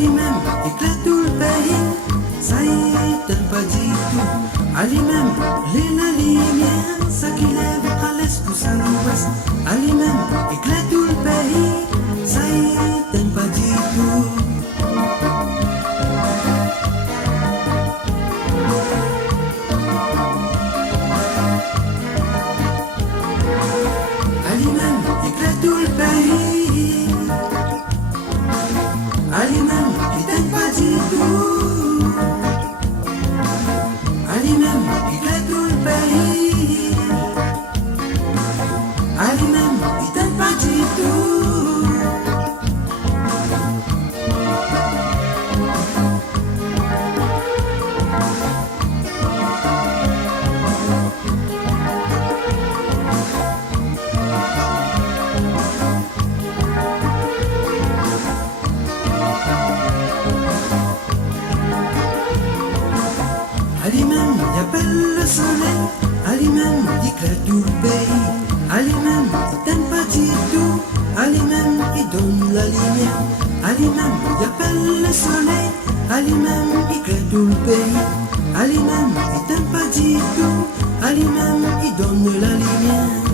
lui-même éclaire tout le pays, ça y est pas du tout. À lui-même, la lumière, ça qui lève à l'est ou à l'ouest. À lui-même éclaire tout le pays, ça y est pas du tout. À lui-même éclaire tout le pays, à lui-même il t'aime pas du tout. À lui-même il éclaire tout le pays, à lui-même il t'aime pas du tout. À lui-même, il appelle le soleil, à lui-même, il éclaire tout le pays, à lui-même, il t'aime pas du tout, à lui-même, il donne la lumière, à lui-même, il appelle le soleil, à lui-même, il éclaire tout le pays, à lui-même, il t'aime pas du tout, à lui-même, il donne la lumière.